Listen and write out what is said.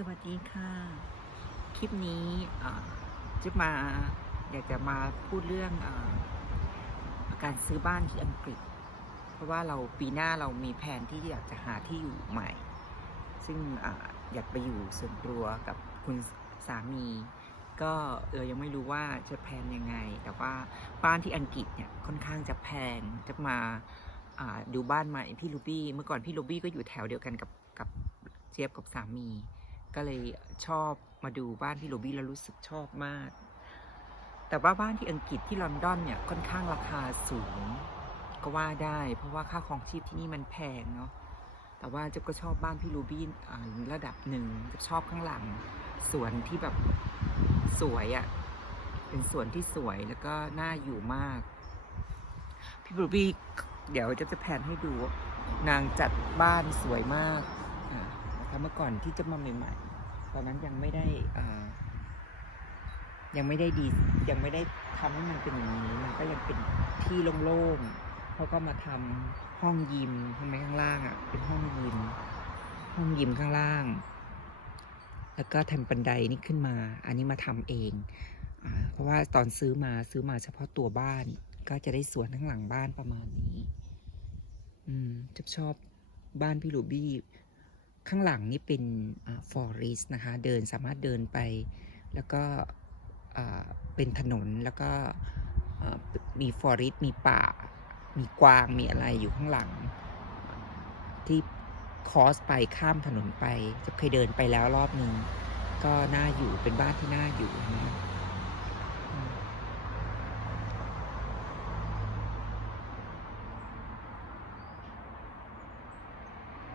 สวัสดีค่ะ คลิปนี้จะมาอยากจะมาพูดเรื่องอการซื้อบ้านที่อังกฤษ เพราะว่าเราปีหน้าเรามีแผนที่อยากจะหาที่อยู่ใหม่ ซึ่งออยากไปอยู่ส่วนตัวกับคุณสามี ก็เรายังไม่รู้ว่าจะแพลนยังไง แต่ว่าบ้านที่อังกฤษเนี่ยค่อนข้างจะแพงจะมาอ่าดูบ้านใหม่พี่ลูบี้เมื่อก่อนพี่ลูบี้ก็อยู่แถวเดียวกันกับกับเจี๊ยบกับสามี ก็เลยชอบมาดูบ้านที่โรบี้แล้วรู้สึกชอบมาก แต่ว่าบ้านที่อังกฤษที่ลอนดอนเนี่ยค่อนข้างราคาสูงก็ว่าได้ เพราะว่าค่าครองชีพที่นี่มันแพงเนาะแต่ว่าเจ๊ก็ชอบบ้านพี่โรบี้ระดับหนึ่งจะชอบข้างหลังสวนที่แบบสวยอะ่ะเป็นสวนที่สวยแล้วก็น่าอยู่มาก พี่โรบี้เดี๋ยวเจะจะแผนให้ดู นางจัดบ้านสวยมาก เมื่อก่อนที่จะมาใหม่ๆ ตอนนั้นยังไม่ได้อ่ายังไม่ได้ดี ยังไม่ได้ทำให้มันเป็นอย่างนี้มันก็ยังเป็นที่โล่งๆเขาก็มาทำห้องยิมทำไมข้างล่างอะ เป็นห้องยิม ห้องยิมข้างล่าง แล้วก็ทำบันไดนี่ขึ้นมา อันนี้มาทำเองอเพราะว่าตอนซื้อมาซื้อมาเฉพาะตัวบ้าน ก็จะได้สวนข้างหลังบ้านประมาณนี้ อืมจะชอบบ้านพี่ลูบี้ ข้างหลังนี่เป็นฟอเรสนะคะ เดินสามารถเดินไปแล้วก็เป็นถนนแล้วก็มีฟอเรสมีป่า มีกวางมีอะไรอยู่ข้างหลัง ที่คอสไปข้ามถนนไป จะเคยเดินไปแล้วรอบนึง ก็น่าอยู่เป็นบ้านที่น่าอยู่นะ